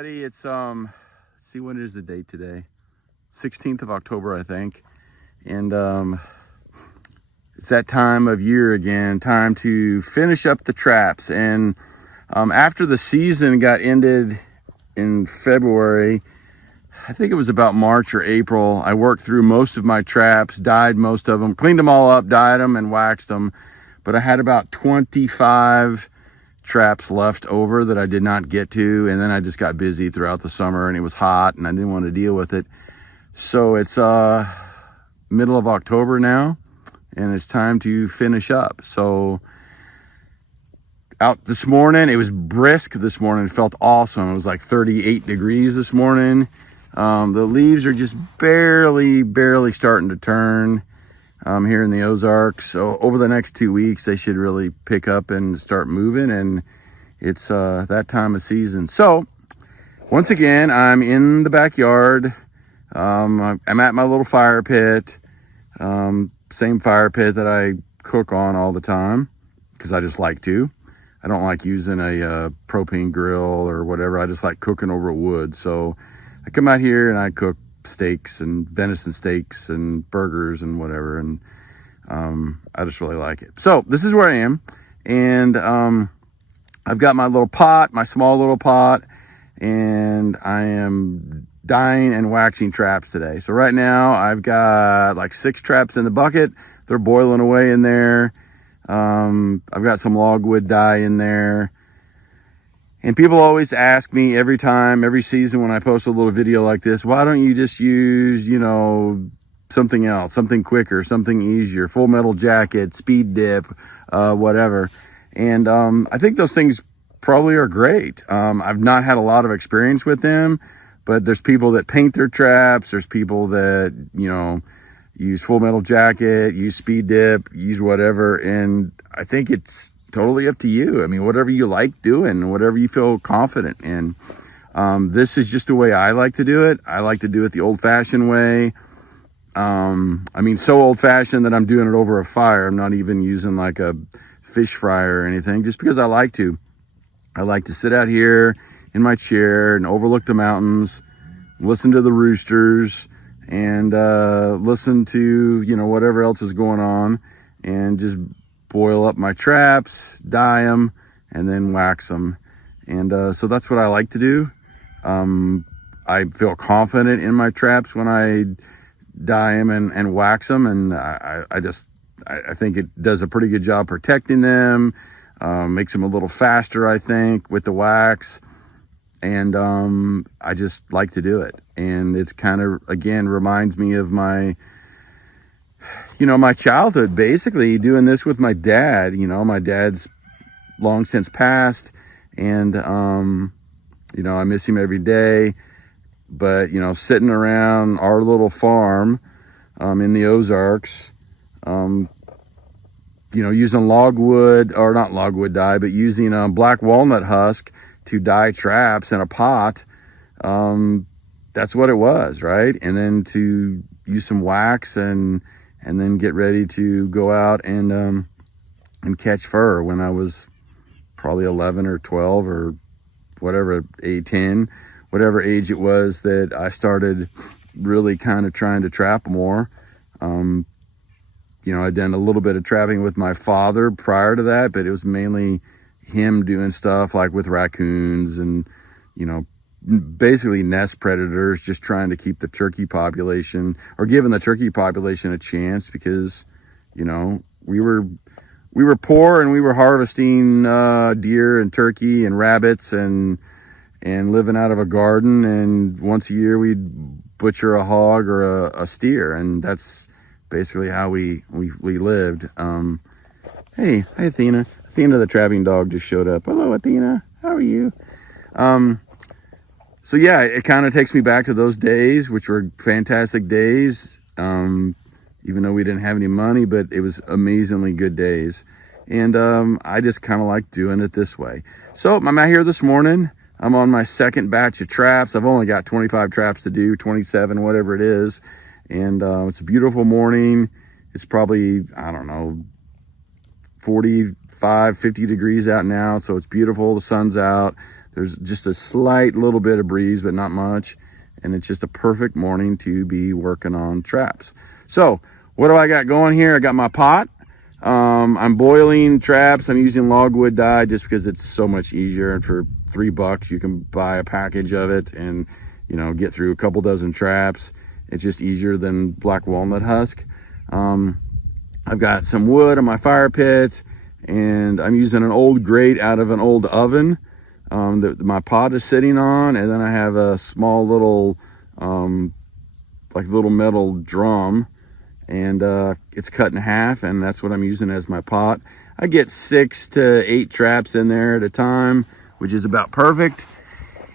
everybody. It's let's see, when is the date today? 16th of October, I think. And it's that time of year again, time to finish up the traps. And after the season got ended in February, I think it was about March or April, I worked through most of my traps, dyed most of them, cleaned them all up, dyed them and waxed them. But I had about 25 traps left over that I did not get to, and then I just got busy throughout the summer and it was hot and I didn't want to deal with it. So it's middle of October now and it's time to finish up. So out this morning, it was brisk this morning, it felt awesome. It was like 38 degrees this morning. The leaves are just barely starting to turn here in the Ozarks. So over the next 2 weeks, they should really pick up and start moving, and it's that time of season. So once again, I'm in the backyard. I'm at my little fire pit, same fire pit that I cook on all the time because I just like to. I don't like using a propane grill or whatever. I just like cooking over wood. So I come out here and I cook steaks and venison steaks and burgers and whatever, and I just really like it. So this is where I am, and I've got my little pot, my small little pot, and I am dyeing and waxing traps today. So right now I've got like 6 traps in the bucket. They're boiling away in there. I've got some logwood dye in there. And people always ask me every season when I post a little video like this, why don't you just use, something else, something quicker, something easier, Full Metal Jacket, Speed Dip, whatever. And I think those things probably are great. I've not had a lot of experience with them, but there's people that paint their traps. There's people that, use Full Metal Jacket, use Speed Dip, use whatever. And I think it's totally up to you. I mean, whatever you like doing, whatever you feel confident in. This is just the way I like to do it. I like to do it the old-fashioned way. So old-fashioned that I'm doing it over a fire. I'm not even using like a fish fryer or anything, just because I like to. I like to sit out here in my chair and overlook the mountains, listen to the roosters, and listen to, whatever else is going on, and just boil up my traps, dye them, and then wax them. And so that's what I like to do. I feel confident in my traps when I dye them and wax them, and I think it does a pretty good job protecting them, makes them a little faster, I think, with the wax. And I just like to do it. And it's kind of, again, reminds me of my childhood, basically doing this with my dad. My dad's long since passed, and I miss him every day. But sitting around our little farm in the Ozarks, using logwood, or not logwood dye, but using black walnut husk to dye traps in a pot. That's what it was, right? And then to use some wax and then get ready to go out and catch fur when I was probably 11 or 12 or whatever, 10, whatever age it was that I started really kind of trying to trap more. I'd done a little bit of trapping with my father prior to that, but it was mainly him doing stuff like with raccoons and, basically nest predators, just trying to keep the turkey population, or giving the turkey population a chance, because, we were poor and we were harvesting deer and turkey and rabbits and living out of a garden. And once a year we'd butcher a hog or a steer, and that's basically how we lived. Hey, Athena. Athena, the trapping dog, just showed up. Hello, Athena. How are you? So yeah, it kind of takes me back to those days, which were fantastic days. Even though we didn't have any money, but it was amazingly good days. And I just kind of like doing it this way. So I'm out here this morning. I'm on my second batch of traps. I've only got 25 traps to do, 27, whatever it is. And it's a beautiful morning. It's probably, 45, 50 degrees out now. So it's beautiful. The sun's out. There's just a slight little bit of breeze, but not much. And it's just a perfect morning to be working on traps. So what do I got going here? I got my pot. I'm boiling traps. I'm using logwood dye just because it's so much easier. And for $3 you can buy a package of it and, you know, get through a couple dozen traps. It's just easier than black walnut husk. I've got some wood on my fire pit, and I'm using an old grate out of an old oven that my pot is sitting on. And then I have a small little like little metal drum, and it's cut in half, and that's what I'm using as my pot. I get 6 to 8 traps in there at a time, which is about perfect.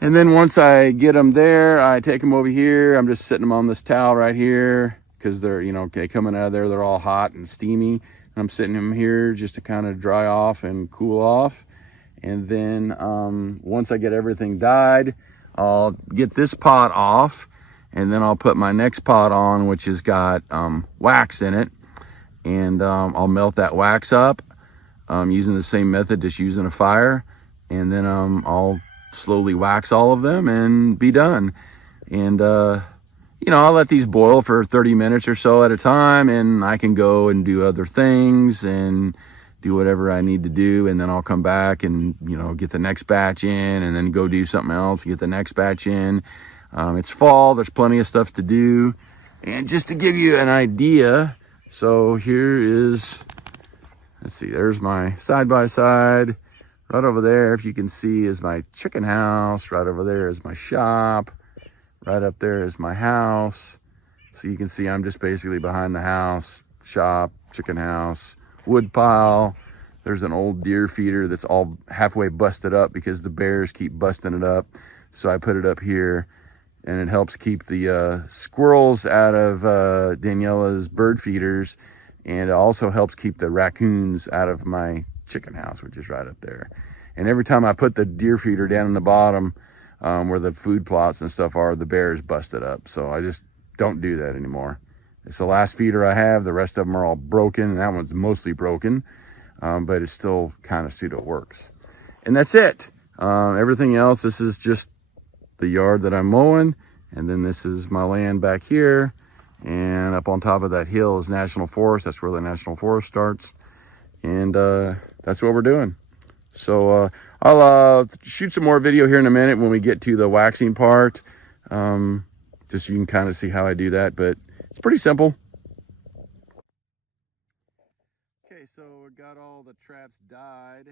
And then once I get them there, I take them over here. I'm just sitting them on this towel right here because they're, you know, okay, coming out of there, they're all hot and steamy. And I'm sitting them here just to kind of dry off and cool off. And then once I get everything dyed, I'll get this pot off, and then I'll put my next pot on, which has got wax in it. And I'll melt that wax up using the same method, just using a fire. And then I'll slowly wax all of them and be done. And you know, I'll let these boil for 30 minutes or so at a time, and I can go and do other things and do whatever I need to do. And then I'll come back and, you know, get the next batch in, and then go do something else, get the next batch in. It's fall, there's plenty of stuff to do. And just to give you an idea, so here is, let's see, there's my side-by-side. Right over there, if you can see, is my chicken house. Right over there is my shop. Right up there is my house. So you can see I'm just basically behind the house, shop, chicken house, wood pile. There's an old deer feeder that's all halfway busted up because the bears keep busting it up. So I put it up here, and it helps keep the squirrels out of Daniela's bird feeders. And it also helps keep the raccoons out of my chicken house, which is right up there. And every time I put the deer feeder down in the bottom where the food plots and stuff are, the bears busted up. So I just don't do that anymore. It's the last feeder I have. The rest of them are all broken, and that one's mostly broken, but it still kind of pseudo works. And that's it. Everything else, this is just the yard that I'm mowing, and then this is my land back here, and up on top of that hill is National Forest. That's where the National Forest starts. And that's what we're doing. So I'll shoot some more video here in a minute when we get to the waxing part, just so you can kind of see how I do that, but it's pretty simple. Okay, so we got all the traps dyed.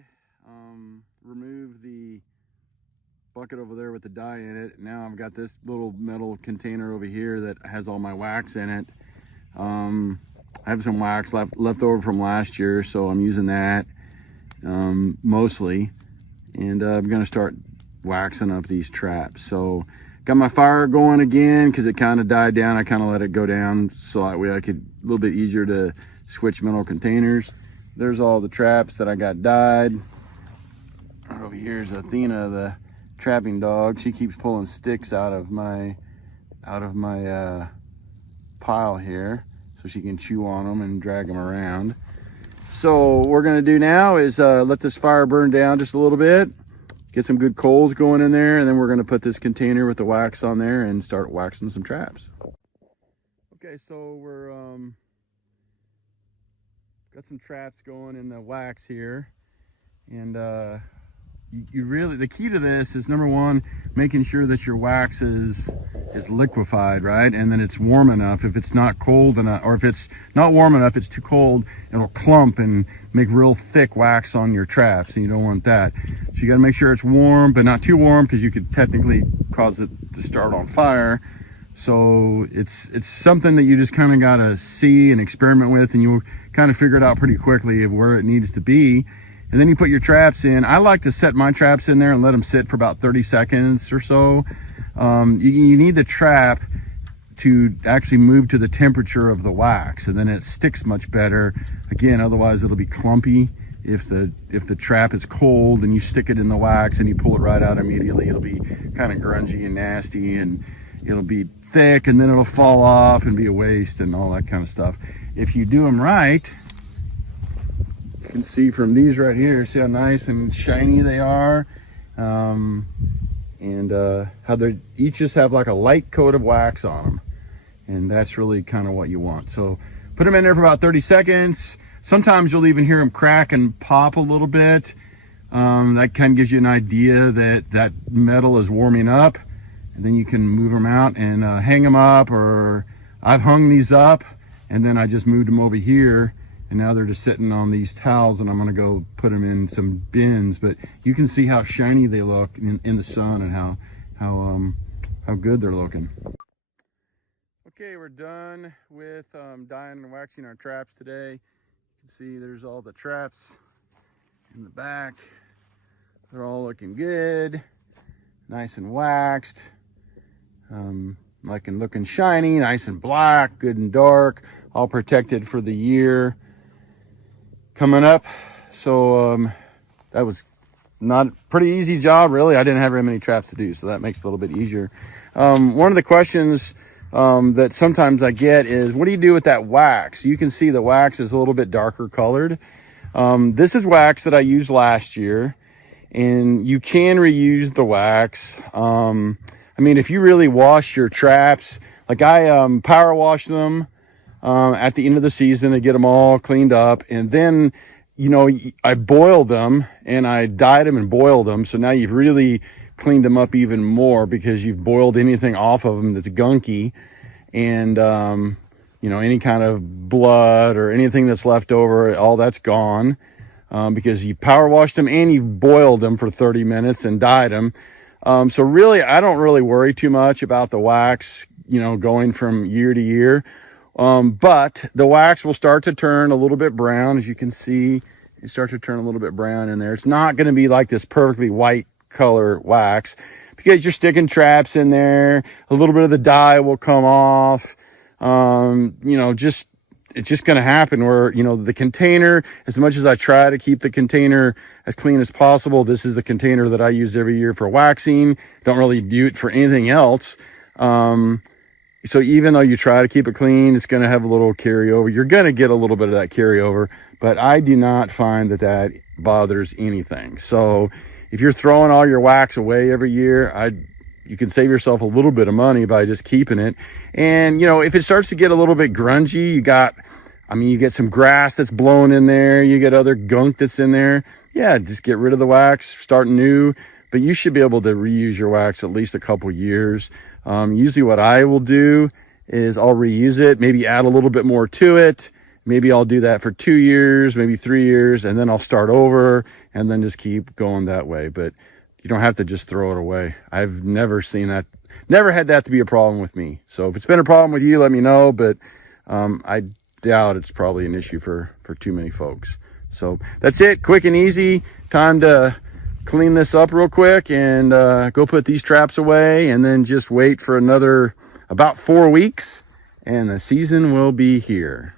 Remove the bucket over there with the dye in it. Now I've got this little metal container over here that has all my wax in it. I have some wax left over from last year, so I'm using that mostly. And I'm gonna start waxing up these traps. So got my fire going again because it kind of died down. I kind of let it go down so that way I could, a little bit easier to switch metal containers. There's all the traps that I got dyed. Right over here is Athena, the trapping dog. She keeps pulling sticks out of my pile here, so she can chew on them and drag them around. So what we're gonna do now is let this fire burn down just a little bit, get some good coals going in there, and then we're gonna put this container with the wax on there and start waxing some traps. Okay, so we're got some traps going in the wax here, and you really, the key to this is, number one, making sure that your wax is liquefied, right? And then it's warm enough. If it's not cold enough, or if it's not warm enough, it's too cold, it'll clump and make real thick wax on your traps, and you don't want that. So you gotta make sure it's warm, but not too warm, because you could technically cause it to start on fire. So it's something that you just kind of gotta see and experiment with, and you'll kind of figure it out pretty quickly of where it needs to be. And then you put your traps in. I like to set my traps in there and let them sit for about 30 seconds or so. You need the trap to actually move to the temperature of the wax, and then it sticks much better. Again, otherwise it'll be clumpy. If the trap is cold and you stick it in the wax and you pull it right out immediately, it'll be kind of grungy and nasty, and it'll be thick, and then it'll fall off and be a waste and all that kind of stuff. If you do them right, you can see from these right here, see how nice and shiny they are. and how they each just have like a light coat of wax on them, and that's really kind of what you want. So put them in there for about 30 seconds. Sometimes you'll even hear them crack and pop a little bit. That kind of gives you an idea that that metal is warming up, and then you can move them out and hang them up. Or I've hung these up and then I just moved them over here, and now they're just sitting on these towels, and I'm gonna go put them in some bins. But you can see how shiny they look in the sun, and how good they're looking. Okay, we're done with dyeing and waxing our traps today. You can see there's all the traps in the back. They're all looking good, nice and waxed, looking shiny, nice and black, good and dark, all protected for the year coming up. So that was not pretty easy job, really. I didn't have very many traps to do, so that makes it a little bit easier. One of the questions that sometimes I get is, what do you do with that wax? You can see the wax is a little bit darker colored. This is wax that I used last year, and you can reuse the wax. I mean, if you really wash your traps, like I power wash them at the end of the season to get them all cleaned up, and then, you know, I boiled them and I dyed them and boiled them. So now you've really cleaned them up even more, because you've boiled anything off of them that's gunky, and you know, any kind of blood or anything that's left over, all that's gone, because you power washed them and you boiled them for 30 minutes and dyed them. So really, I don't really worry too much about the wax, you know, going from year to year. But the wax will start to turn a little bit brown. As you can see, it starts to turn a little bit brown in there. It's not going to be like this perfectly white color wax, because you're sticking traps in there. A little bit of the dye will come off. You know, it's just going to happen where, you know, the container, as much as I try to keep the container as clean as possible, this is the container that I use every year for waxing. Don't really do it for anything else. So even though you try to keep it clean, it's going to have a little carryover. You're going to get a little bit of that carryover, but I do not find that that bothers anything. So if you're throwing all your wax away every year, you can save yourself a little bit of money by just keeping it. And, you know, if it starts to get a little bit grungy, you get some grass that's blowing in there, you get other gunk that's in there. Yeah, just get rid of the wax, start new. But you should be able to reuse your wax at least a couple years. Usually what I will do is I'll reuse it, maybe add a little bit more to it. Maybe I'll do that for 2 years, maybe 3 years, and then I'll start over and then just keep going that way. But you don't have to just throw it away. I've never seen that, never had that to be a problem with me. So if it's been a problem with you, let me know, but I doubt it's probably an issue for too many folks. So that's it, quick and easy. Time to clean this up real quick and go put these traps away, and then just wait for another about 4 weeks and the season will be here.